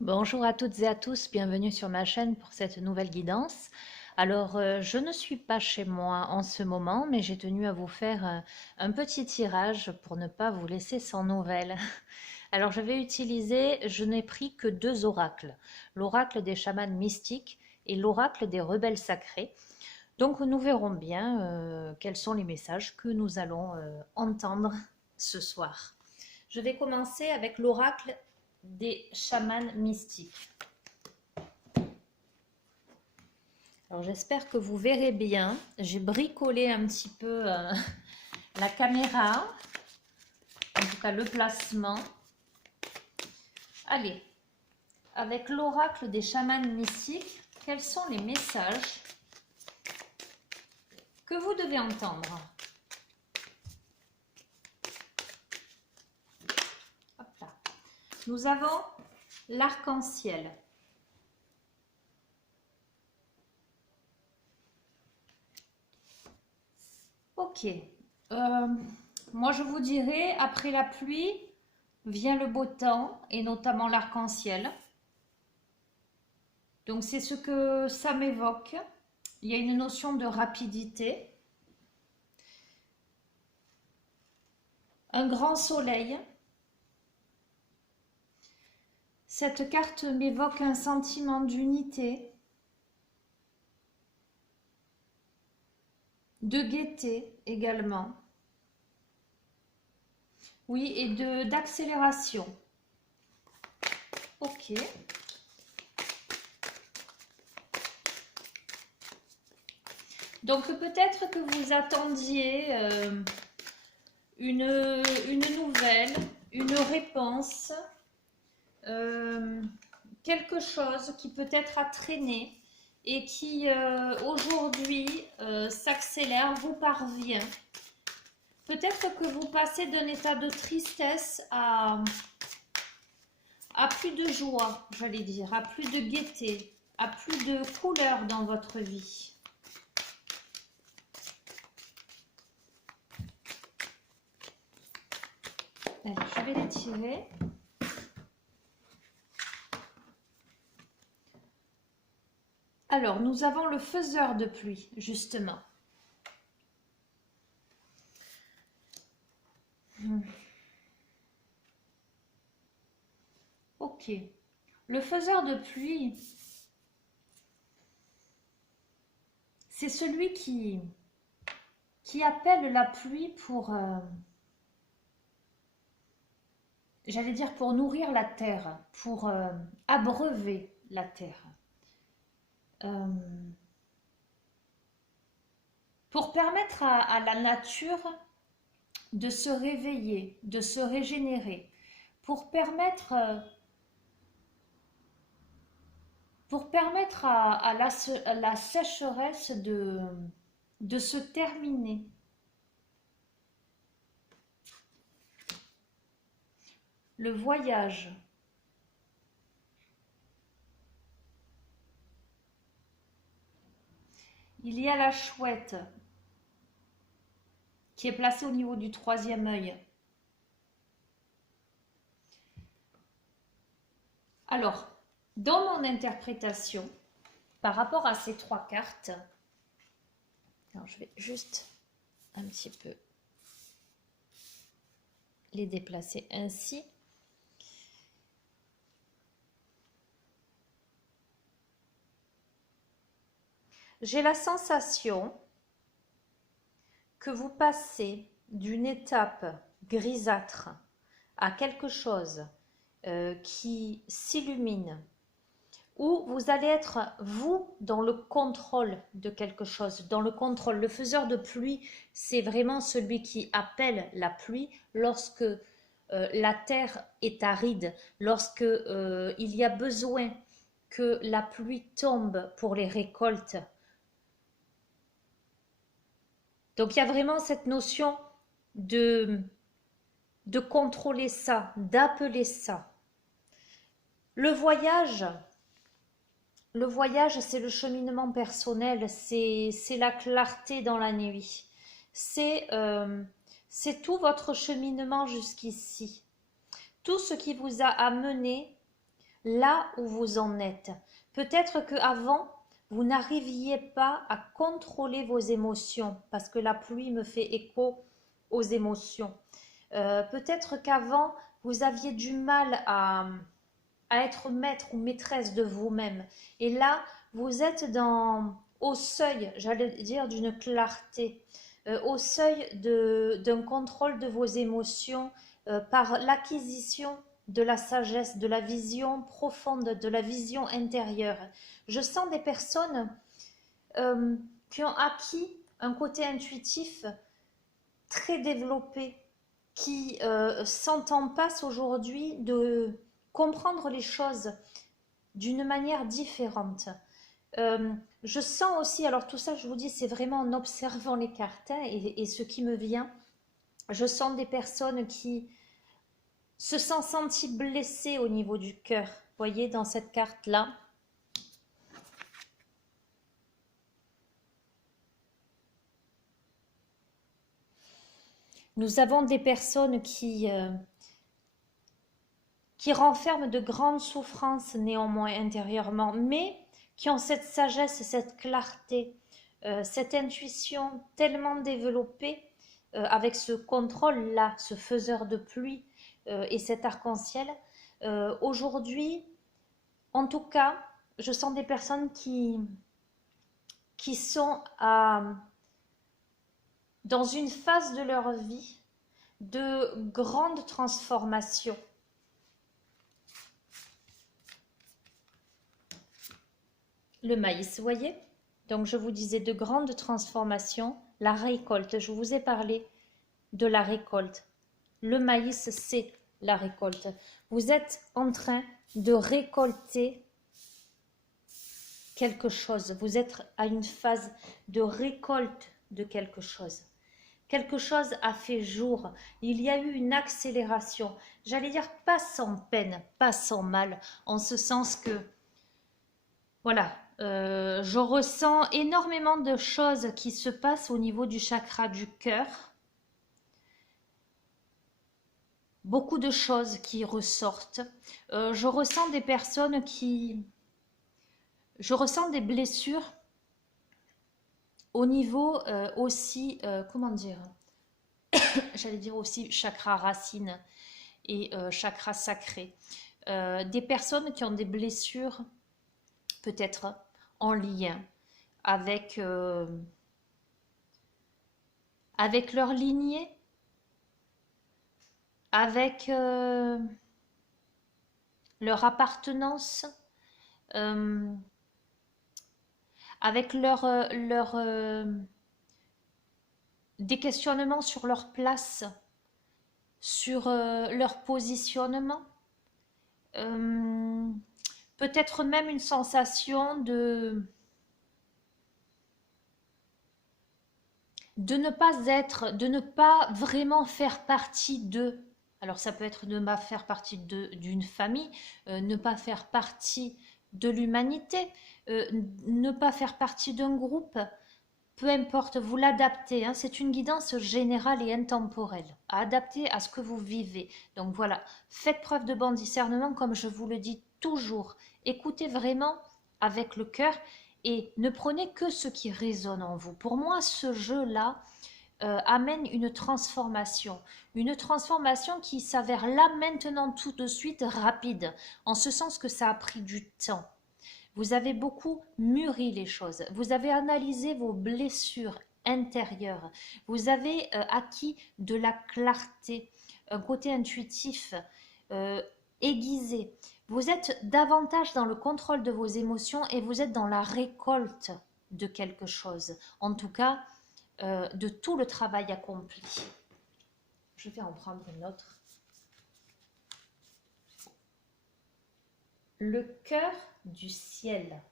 Bonjour à toutes et à tous, bienvenue sur ma chaîne pour cette nouvelle guidance. Alors, je ne suis pas chez moi en ce moment, mais j'ai tenu à vous faire un petit tirage pour ne pas vous laisser sans nouvelles. Alors, je n'ai pris que deux oracles, l'oracle des chamans mystiques et l'oracle des rebelles sacrés. Donc, nous verrons bien quels sont les messages que nous allons entendre ce soir. Je vais commencer avec l'oracle des chamans mystiques. Alors j'espère que vous verrez bien. J'ai bricolé un petit peu la caméra, en tout cas le placement. Allez, avec l'oracle des chamans mystiques, quels sont les messages que vous devez entendre? Hop là. Nous avons l'arc-en-ciel. Ok. Moi, je vous dirais, après la pluie, vient le beau temps, et notamment l'arc-en-ciel. Donc, c'est ce que ça m'évoque. Il y a une notion de rapidité. Un grand soleil. Cette carte m'évoque un sentiment d'unité, de gaieté également. Oui, et d'accélération. Ok. Donc peut-être que vous attendiez une nouvelle, une réponse, quelque chose qui peut-être a traîné et qui aujourd'hui s'accélère, vous parvient. Peut-être que vous passez d'un état de tristesse à plus de joie, j'allais dire, à plus de gaieté, à plus de couleur dans votre vie. Allez, je vais les tirer. Alors, nous avons le faiseur de pluie, justement. Ok. Le faiseur de pluie, c'est celui qui appelle la pluie pour, j'allais dire, pour nourrir la terre, pour abreuver la terre. Euh, pour permettre à la nature de se réveiller, de se régénérer, pour permettre, à la sécheresse de se terminer. Le voyage. Il y a la chouette qui est placée au niveau du troisième œil. Alors, dans mon interprétation, par rapport à ces trois cartes, alors je vais juste un petit peu les déplacer ainsi. J'ai la sensation que vous passez d'une étape grisâtre à quelque chose qui s'illumine, où vous allez être, vous, dans le contrôle de quelque chose, dans le contrôle. Le faiseur de pluie, c'est vraiment celui qui appelle la pluie lorsque la terre est aride, lorsque il y a besoin que la pluie tombe pour les récoltes. Donc il y a vraiment cette notion de contrôler ça, d'appeler ça. Le voyage, c'est le cheminement personnel, c'est la clarté dans la nuit. C'est tout votre cheminement jusqu'ici. Tout ce qui vous a amené là où vous en êtes. Peut-être qu'avant, vous n'arriviez pas à contrôler vos émotions, parce que la pluie me fait écho aux émotions. Peut-être qu'avant, vous aviez du mal à être maître ou maîtresse de vous-même. Et là, vous êtes au seuil, j'allais dire, d'une clarté, au seuil d'un contrôle de vos émotions par l'acquisition de la sagesse, de la vision profonde, de la vision intérieure. Je sens des personnes qui ont acquis un côté intuitif très développé, qui sentent en passe aujourd'hui de comprendre les choses d'une manière différente. Je sens aussi, alors tout ça je vous dis c'est vraiment en observant les cartes et ce qui me vient, je sens des personnes qui se sont senties blessées au niveau du cœur, vous voyez dans cette carte là. Nous avons des personnes qui renferment de grandes souffrances néanmoins intérieurement, mais qui ont cette sagesse, cette clarté, cette intuition tellement développée avec ce contrôle-là, ce faiseur de pluie et cet arc-en-ciel. Aujourd'hui, en tout cas, je sens des personnes qui sont dans une phase de leur vie de grande transformation. Le maïs, vous voyez? Donc je vous disais de grandes transformations, la récolte, je vous ai parlé de la récolte. Le maïs, c'est la récolte. Vous êtes en train de récolter quelque chose. Vous êtes à une phase de récolte de quelque chose. Quelque chose a fait jour. Il y a eu une accélération. J'allais dire pas sans peine, pas sans mal, en ce sens que, voilà, je ressens énormément de choses qui se passent au niveau du chakra du cœur. Beaucoup de choses qui ressortent. Je ressens des personnes qui... Je ressens des blessures au niveau aussi, comment dire, j'allais dire aussi chakra racine et chakra sacré. Des personnes qui ont des blessures peut-être en lien avec, avec leur lignée, avec leur appartenance, avec des questionnements sur leur place, sur leur positionnement, peut-être même une sensation de ne pas être, de ne pas vraiment faire partie d'eux. Alors ça peut être ne pas faire partie d'une famille, ne pas faire partie de l'humanité, ne pas faire partie d'un groupe, peu importe, vous l'adaptez, hein, c'est une guidance générale et intemporelle, à adapter à ce que vous vivez. Donc voilà, faites preuve de bon discernement comme je vous le dis toujours. Écoutez vraiment avec le cœur et ne prenez que ce qui résonne en vous. Pour moi, ce jeu-là amène une transformation qui s'avère là maintenant tout de suite rapide, en ce sens que ça a pris du temps. Vous avez beaucoup mûri les choses, vous avez analysé vos blessures intérieures, vous avez acquis de la clarté, un côté intuitif, aiguisé. Vous êtes davantage dans le contrôle de vos émotions et vous êtes dans la récolte de quelque chose. En tout cas, de tout le travail accompli. Je vais en prendre une autre. Le cœur du ciel.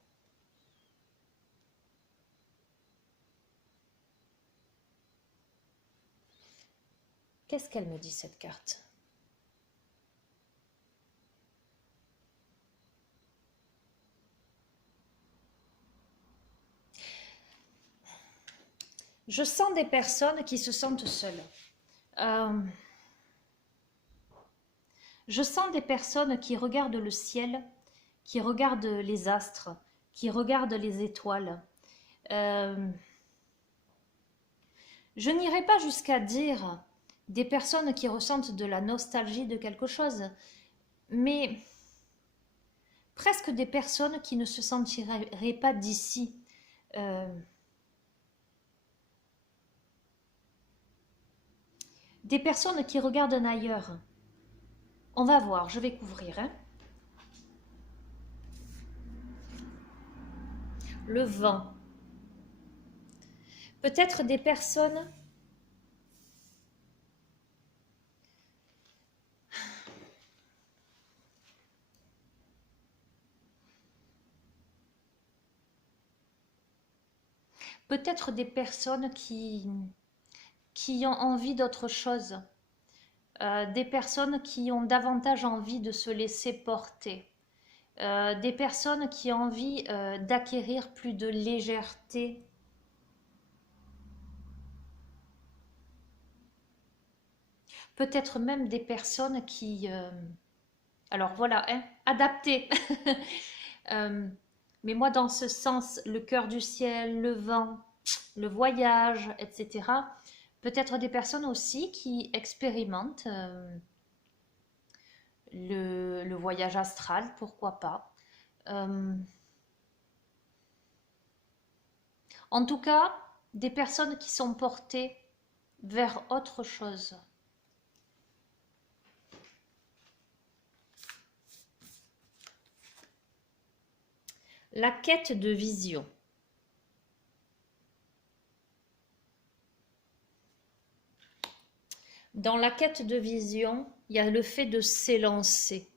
Qu'est-ce qu'elle me dit cette carte? Je sens des personnes qui se sentent seules. Je sens des personnes qui regardent le ciel qui regardent les astres, qui regardent les étoiles. Je n'irai pas jusqu'à dire des personnes qui ressentent de la nostalgie de quelque chose, mais presque des personnes qui ne se sentiraient pas d'ici. Des personnes qui regardent ailleurs. On va voir, je vais couvrir. Hein. Le vent. Peut-être des personnes qui ont envie d'autre chose. Des personnes qui ont davantage envie de se laisser porter. Des personnes qui ont envie d'acquérir plus de légèreté. Peut-être même des personnes qui... alors voilà, hein, adaptées. Mais moi, dans ce sens, le cœur du ciel, le vent, le voyage, etc. Peut-être des personnes aussi qui expérimentent le voyage astral, pourquoi pas. En tout cas, des personnes qui sont portées vers autre chose. La quête de vision. Dans la quête de vision, il y a le fait de s'élancer.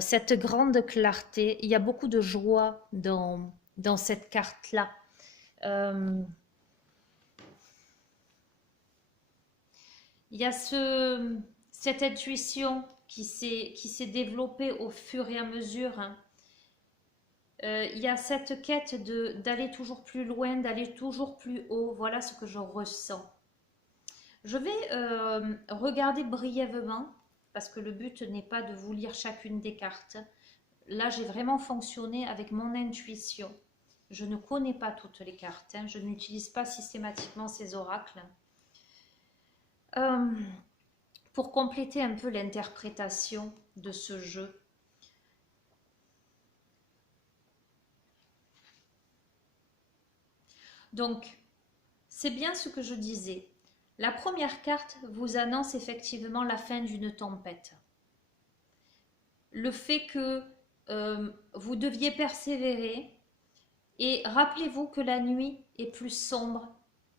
Cette grande clarté, il y a beaucoup de joie dans cette carte-là. Il y a cette intuition qui s'est développée au fur et à mesure. Hein. Il y a cette quête d'aller toujours plus loin, d'aller toujours plus haut. Voilà ce que je ressens. Je vais regarder brièvement, parce que le but n'est pas de vous lire chacune des cartes. Là, j'ai vraiment fonctionné avec mon intuition. Je ne connais pas toutes les cartes. Hein. Je n'utilise pas systématiquement ces oracles. Pour compléter un peu l'interprétation de ce jeu. Donc, c'est bien ce que je disais. La première carte vous annonce effectivement la fin d'une tempête. Le fait que vous deviez persévérer. Et rappelez-vous que la nuit est plus sombre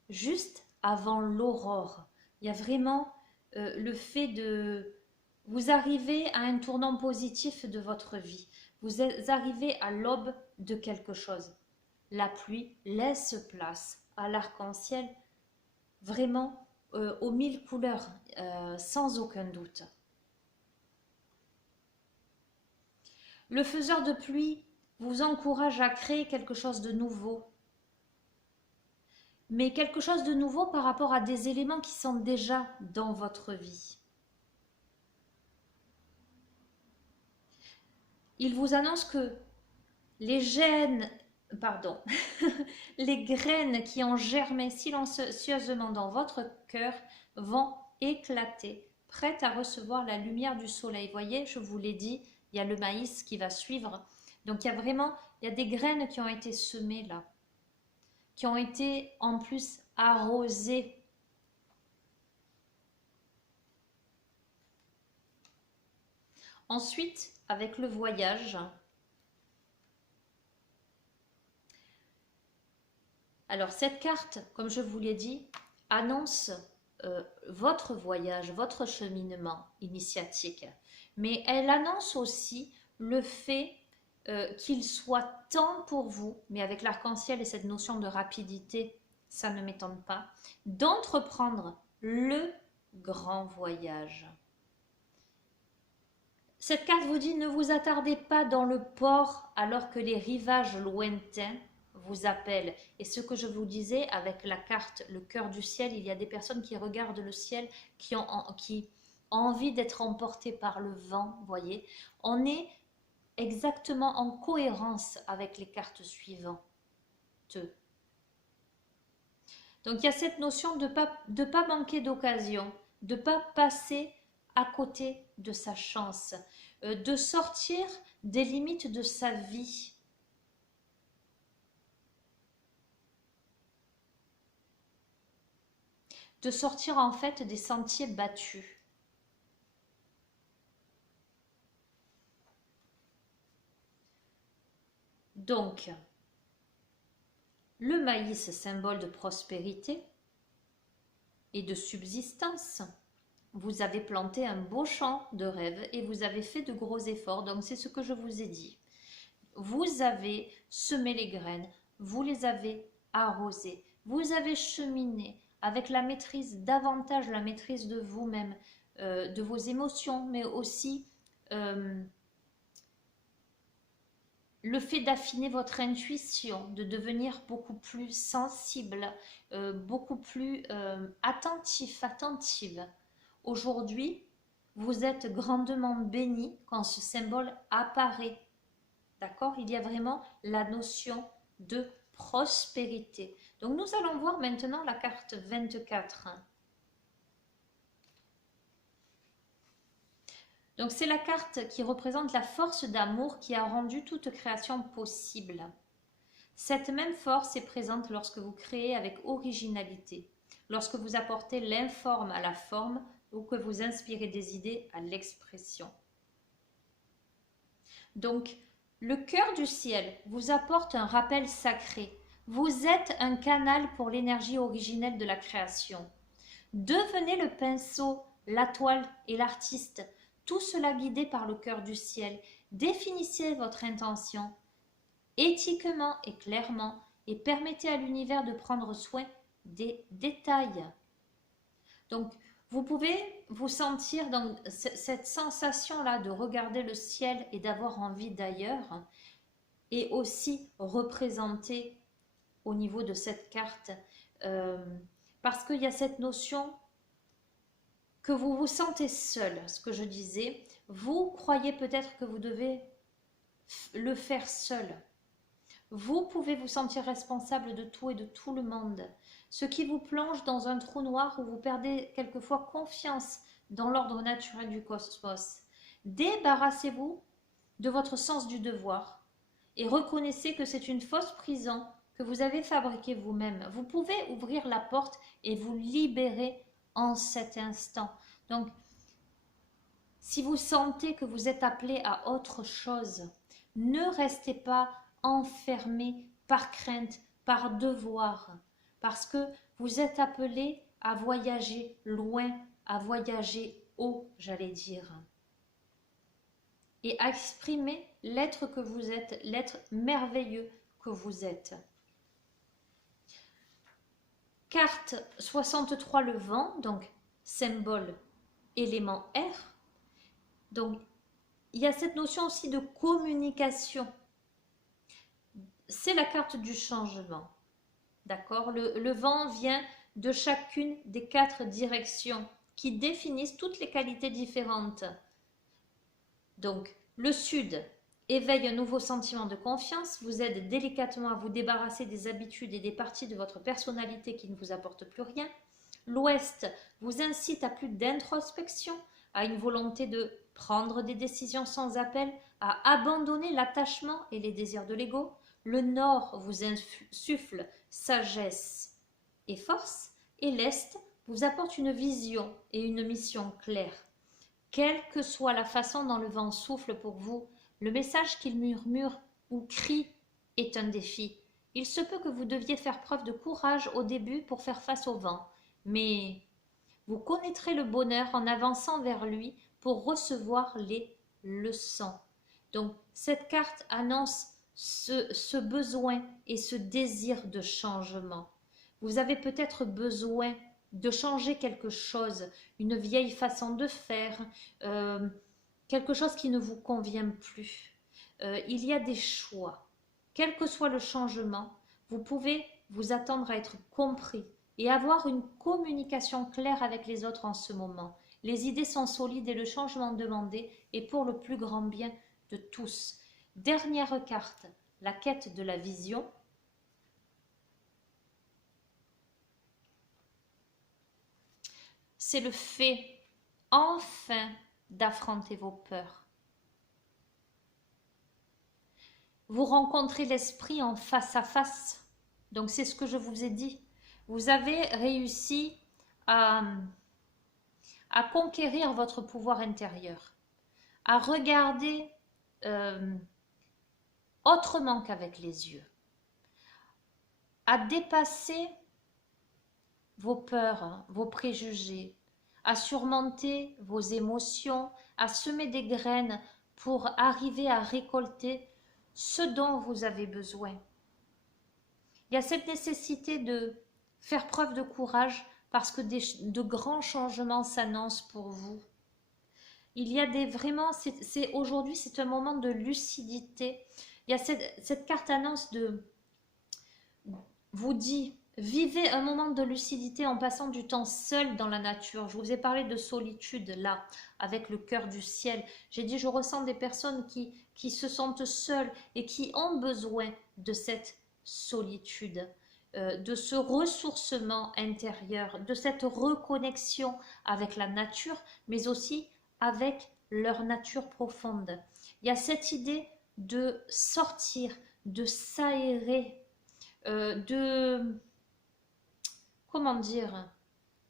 juste avant l'aurore. Il y a vraiment le fait de... Vous arrivez à un tournant positif de votre vie. Vous arrivez à l'aube de quelque chose. La pluie laisse place à l'arc-en-ciel vraiment aux 1000 couleurs, sans aucun doute. Le faiseur de pluie vous encourage à créer quelque chose de nouveau. Mais quelque chose de nouveau par rapport à des éléments qui sont déjà dans votre vie. Il vous annonce que les les graines qui ont germé silencieusement dans votre cœur vont éclater, prêtes à recevoir la lumière du soleil. Vous voyez, je vous l'ai dit, il y a le maïs qui va suivre. Donc il y a des graines qui ont été semées là, qui ont été en plus arrosées. Ensuite, avec le voyage, alors cette carte, comme je vous l'ai dit, annonce votre voyage, votre cheminement initiatique. Mais elle annonce aussi le fait qu'il soit temps pour vous, mais avec l'arc-en-ciel et cette notion de rapidité, ça ne m'étonne pas, d'entreprendre le grand voyage. Cette carte vous dit ne vous attardez pas dans le port alors que les rivages lointains vous appellent. Et ce que je vous disais avec la carte le cœur du ciel, il y a des personnes qui regardent le ciel, qui ont envie d'être emportées par le vent, voyez. On est exactement en cohérence avec les cartes suivantes. Donc il y a cette notion de pas manquer d'occasion, de ne pas passer à côté de sa chance, de sortir des limites de sa vie. De sortir en fait des sentiers battus. Donc, le maïs, symbole de prospérité et de subsistance. Vous avez planté un beau champ de rêve et vous avez fait de gros efforts. Donc, c'est ce que je vous ai dit. Vous avez semé les graines, vous les avez arrosées, vous avez cheminé avec la maîtrise, davantage la maîtrise de vous-même, de vos émotions, mais aussi le fait d'affiner votre intuition, de devenir beaucoup plus sensible, beaucoup plus attentive. Aujourd'hui, vous êtes grandement béni quand ce symbole apparaît. D'accord? Il y a vraiment la notion de prospérité. Donc nous allons voir maintenant la carte 24. Donc c'est la carte qui représente la force d'amour qui a rendu toute création possible. Cette même force est présente lorsque vous créez avec originalité, lorsque vous apportez l'informe à la forme ou que vous inspirez des idées à l'expression. Donc, le cœur du ciel vous apporte un rappel sacré. Vous êtes un canal pour l'énergie originelle de la création. Devenez le pinceau, la toile et l'artiste, tout cela guidé par le cœur du ciel. Définissez votre intention éthiquement et clairement et permettez à l'univers de prendre soin des détails. Donc, vous pouvez vous sentir dans cette sensation-là de regarder le ciel et d'avoir envie d'ailleurs, et aussi représenter au niveau de cette carte, parce qu'il y a cette notion que vous vous sentez seul, ce que je disais, vous croyez peut-être que vous devez le faire seul. Vous pouvez vous sentir responsable de tout et de tout le monde, ce qui vous plonge dans un trou noir où vous perdez quelquefois confiance dans l'ordre naturel du cosmos. Débarrassez-vous de votre sens du devoir et reconnaissez que c'est une fausse prison que vous avez fabriquée vous-même. Vous pouvez ouvrir la porte et vous libérer en cet instant. Donc, si vous sentez que vous êtes appelé à autre chose, ne restez pas enfermé par crainte, par devoir, parce que vous êtes appelé à voyager loin, à voyager haut, j'allais dire, et à exprimer l'être que vous êtes, l'être merveilleux que vous êtes. Carte 63, le vent, donc symbole élément air. Donc il y a cette notion aussi de communication. C'est la carte du changement. D'accord? Le vent vient de chacune des 4 directions qui définissent toutes les qualités différentes. Donc, le sud éveille un nouveau sentiment de confiance, vous aide délicatement à vous débarrasser des habitudes et des parties de votre personnalité qui ne vous apportent plus rien. L'ouest vous incite à plus d'introspection, à une volonté de prendre des décisions sans appel, à abandonner l'attachement et les désirs de l'ego. Le nord vous insuffle sagesse et force, et l'est vous apporte une vision et une mission claire. Quelle que soit la façon dont le vent souffle pour vous, le message qu'il murmure ou crie est un défi. Il se peut que vous deviez faire preuve de courage au début pour faire face au vent, mais vous connaîtrez le bonheur en avançant vers lui pour recevoir les leçons. Donc, cette carte annonce ce besoin et ce désir de changement. Vous avez peut-être besoin de changer quelque chose, une vieille façon de faire, quelque chose qui ne vous convient plus. Il y a des choix. Quel que soit le changement, vous pouvez vous attendre à être compris et avoir une communication claire avec les autres en ce moment. Les idées sont solides et le changement demandé est pour le plus grand bien de tous. Dernière carte, la quête de la vision. C'est le fait, enfin, d'affronter vos peurs. Vous rencontrez l'esprit en face à face. Donc c'est ce que je vous ai dit. Vous avez réussi à conquérir votre pouvoir intérieur, à regarder autrement qu'avec les yeux, à dépasser vos peurs, vos préjugés, à surmonter vos émotions, à semer des graines pour arriver à récolter ce dont vous avez besoin. Il y a cette nécessité de faire preuve de courage parce que de grands changements s'annoncent pour vous. Il y a vraiment, aujourd'hui c'est un moment de lucidité. Il y a cette carte annonce vous dit, vivez un moment de lucidité en passant du temps seul dans la nature. Je vous ai parlé de solitude là, avec le cœur du ciel. J'ai dit, je ressens des personnes qui se sentent seules et qui ont besoin de cette solitude, de ce ressourcement intérieur, de cette reconnexion avec la nature, mais aussi avec leur nature profonde. Il y a cette idée de sortir, de s'aérer, comment dire,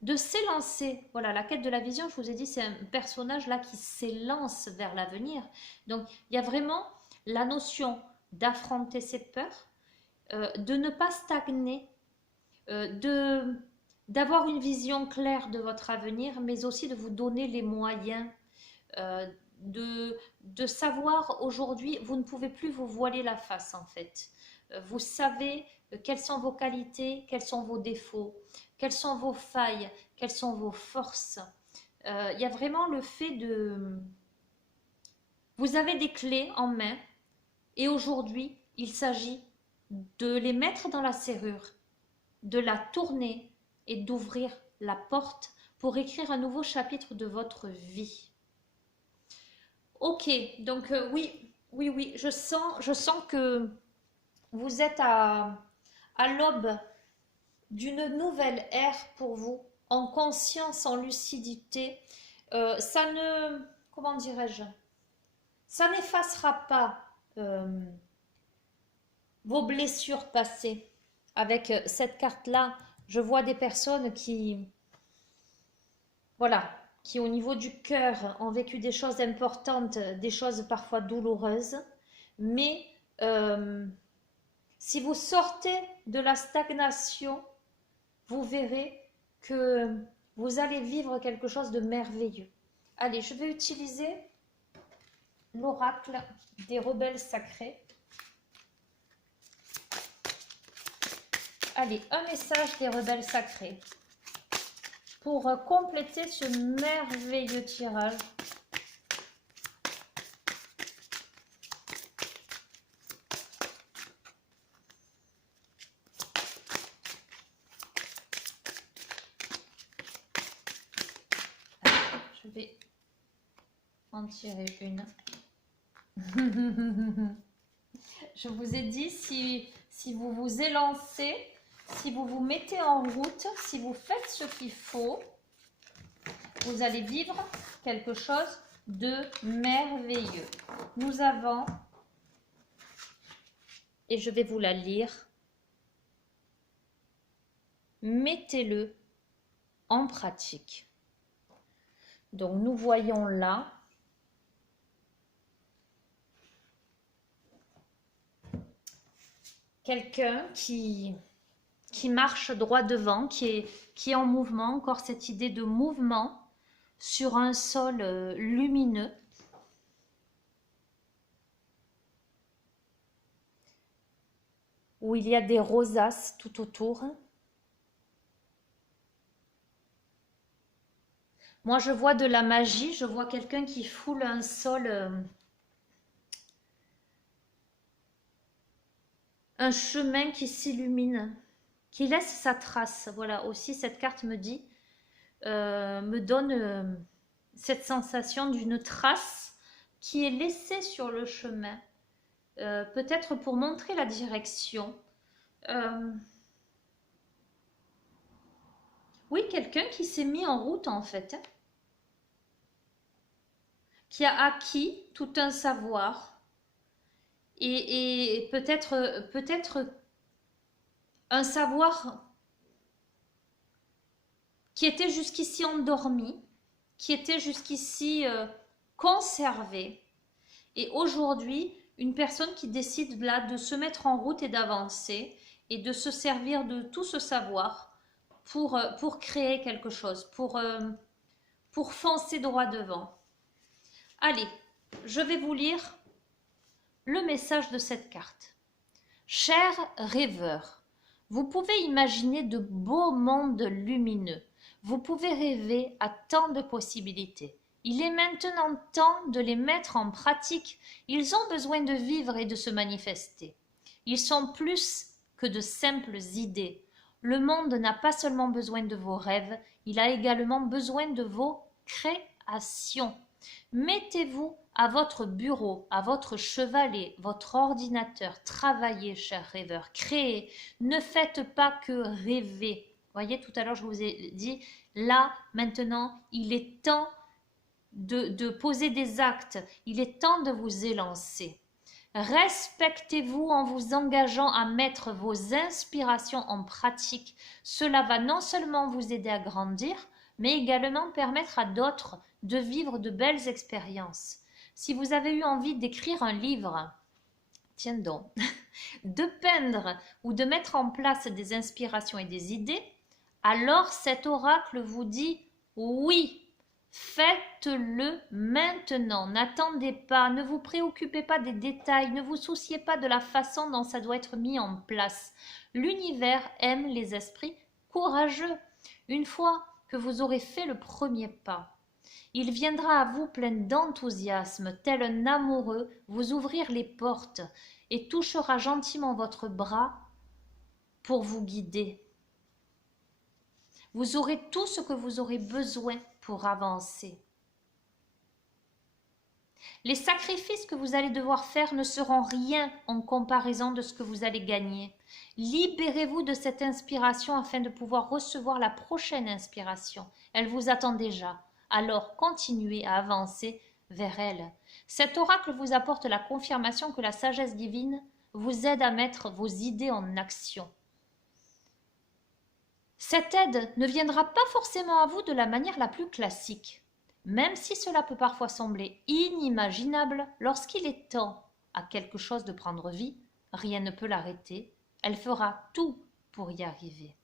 de s'élancer. Voilà, la quête de la vision, je vous ai dit, c'est un personnage là qui s'élance vers l'avenir. Donc, il y a vraiment la notion d'affronter ses peurs, de ne pas stagner, d'avoir une vision claire de votre avenir, mais aussi de vous donner les moyens de savoir aujourd'hui, vous ne pouvez plus vous voiler la face en fait. Vous savez quelles sont vos qualités, quels sont vos défauts, quelles sont vos failles, quelles sont vos forces. Il y a vraiment le fait de... Vous avez des clés en main et aujourd'hui, il s'agit de les mettre dans la serrure, de la tourner et d'ouvrir la porte pour écrire un nouveau chapitre de votre vie. Ok, donc oui, je sens que vous êtes à l'aube d'une nouvelle ère pour vous, en conscience, en lucidité. Ça ne, comment dirais-je, ça n'effacera pas vos blessures passées. Avec cette carte-là, je vois des personnes qui, voilà, qui au niveau du cœur ont vécu des choses importantes, des choses parfois douloureuses, mais si vous sortez de la stagnation, vous verrez que vous allez vivre quelque chose de merveilleux. Allez, je vais utiliser l'oracle des rebelles sacrés. Allez, un message des rebelles sacrés pour compléter ce merveilleux tirage. Je vais en tirer une. Je vous ai dit, si vous vous élancez, si vous vous mettez en route, si vous faites ce qu'il faut, vous allez vivre quelque chose de merveilleux. Nous avons, et je vais vous la lire, mettez-le en pratique. Donc nous voyons là quelqu'un qui marche droit devant, qui est en mouvement, encore cette idée de mouvement sur un sol lumineux. Où il y a des rosaces tout autour. Moi, je vois de la magie, je vois quelqu'un qui foule un sol, un chemin qui s'illumine, qui laisse sa trace. Voilà, aussi cette carte me dit, me donne cette sensation d'une trace qui est laissée sur le chemin. peut-être pour montrer la direction. Oui, quelqu'un qui s'est mis en route en fait, hein, qui a acquis tout un savoir et peut-être un savoir qui était jusqu'ici endormi, qui était jusqu'ici conservé. Et aujourd'hui, une personne qui décide là de se mettre en route et d'avancer et de se servir de tout ce savoir pour créer quelque chose, pour foncer droit devant. Allez, je vais vous lire le message de cette carte. Chers rêveurs, vous pouvez imaginer de beaux mondes lumineux. Vous pouvez rêver à tant de possibilités. Il est maintenant temps de les mettre en pratique. Ils ont besoin de vivre et de se manifester. Ils sont plus que de simples idées. Le monde n'a pas seulement besoin de vos rêves, il a également besoin de vos créations. Mettez-vous à votre bureau, à votre chevalet, votre ordinateur, travaillez, chers rêveurs, créez, ne faites pas que rêver. Voyez, tout à l'heure, je vous ai dit, là, maintenant, il est temps de poser des actes, il est temps de vous élancer. Respectez-vous en vous engageant à mettre vos inspirations en pratique. Cela va non seulement vous aider à grandir, mais également permettre à d'autres de vivre de belles expériences. Si vous avez eu envie d'écrire un livre, tiens donc, de peindre ou de mettre en place des inspirations et des idées, alors cet oracle vous dit oui, faites-le maintenant, n'attendez pas, ne vous préoccupez pas des détails, ne vous souciez pas de la façon dont ça doit être mis en place. L'univers aime les esprits courageux. Une fois que vous aurez fait le premier pas, il viendra à vous plein d'enthousiasme, tel un amoureux, vous ouvrir les portes et touchera gentiment votre bras pour vous guider. Vous aurez tout ce que vous aurez besoin pour avancer. Les sacrifices que vous allez devoir faire ne seront rien en comparaison de ce que vous allez gagner. Libérez-vous de cette inspiration afin de pouvoir recevoir la prochaine inspiration. Elle vous attend déjà. Alors continuez à avancer vers elle. Cet oracle vous apporte la confirmation que la sagesse divine vous aide à mettre vos idées en action. Cette aide ne viendra pas forcément à vous de la manière la plus classique. Même si cela peut parfois sembler inimaginable, lorsqu'il est temps à quelque chose de prendre vie, rien ne peut l'arrêter. Elle fera tout pour y arriver.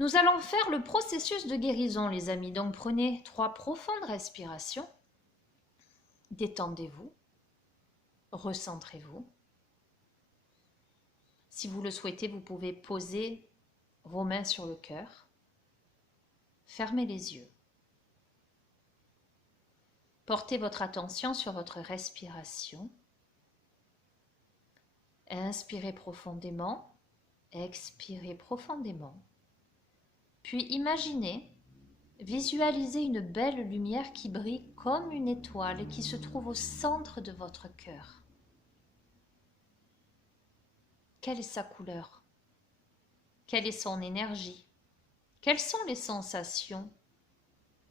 Nous allons faire le processus de guérison, les amis. Donc prenez 3 profondes respirations. Détendez-vous. Recentrez-vous. Si vous le souhaitez, vous pouvez poser vos mains sur le cœur. Fermez les yeux. Portez votre attention sur votre respiration. Inspirez profondément. Expirez profondément. Puis imaginez, visualisez une belle lumière qui brille comme une étoile et qui se trouve au centre de votre cœur. Quelle est sa couleur? Quelle est son énergie? Quelles sont les sensations,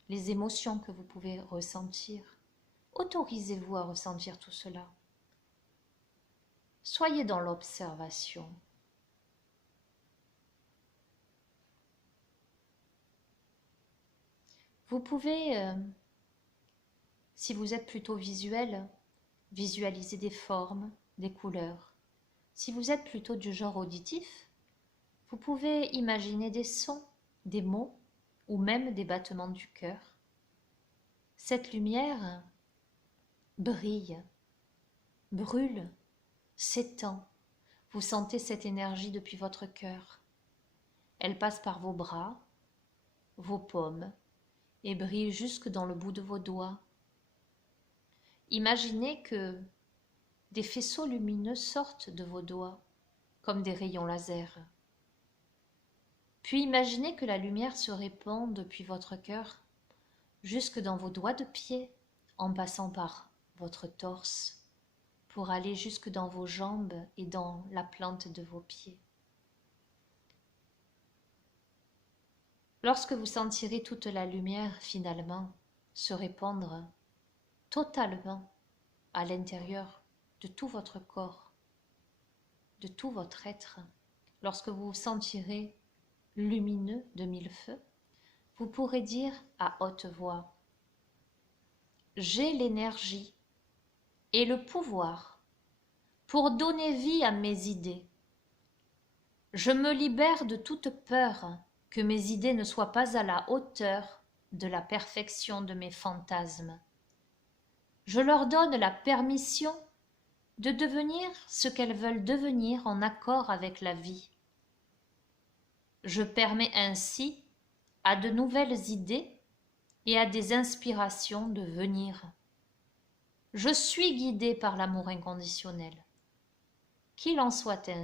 les émotions que vous pouvez ressentir? Autorisez-vous à ressentir tout cela. Soyez dans l'observation. Vous pouvez, si vous êtes plutôt visuel, visualiser des formes, des couleurs. Si vous êtes plutôt du genre auditif, vous pouvez imaginer des sons, des mots ou même des battements du cœur. Cette lumière brille, brûle, s'étend. Vous sentez cette énergie depuis votre cœur. Elle passe par vos bras, vos paumes et brille jusque dans le bout de vos doigts. Imaginez que des faisceaux lumineux sortent de vos doigts comme des rayons laser. Puis imaginez que la lumière se répand depuis votre cœur jusque dans vos doigts de pied en passant par votre torse, pour aller jusque dans vos jambes et dans la plante de vos pieds. Lorsque vous sentirez toute la lumière finalement se répandre totalement à l'intérieur de tout votre corps, de tout votre être, lorsque vous vous sentirez lumineux de mille feux, vous pourrez dire à haute voix: j'ai l'énergie et le pouvoir pour donner vie à mes idées. Je me libère de toute peur que mes idées ne soient pas à la hauteur de la perfection de mes fantasmes. Je leur donne la permission de devenir ce qu'elles veulent devenir en accord avec la vie. Je permets ainsi à de nouvelles idées et à des inspirations de venir. Je suis guidée par l'amour inconditionnel. Qu'il en soit ainsi.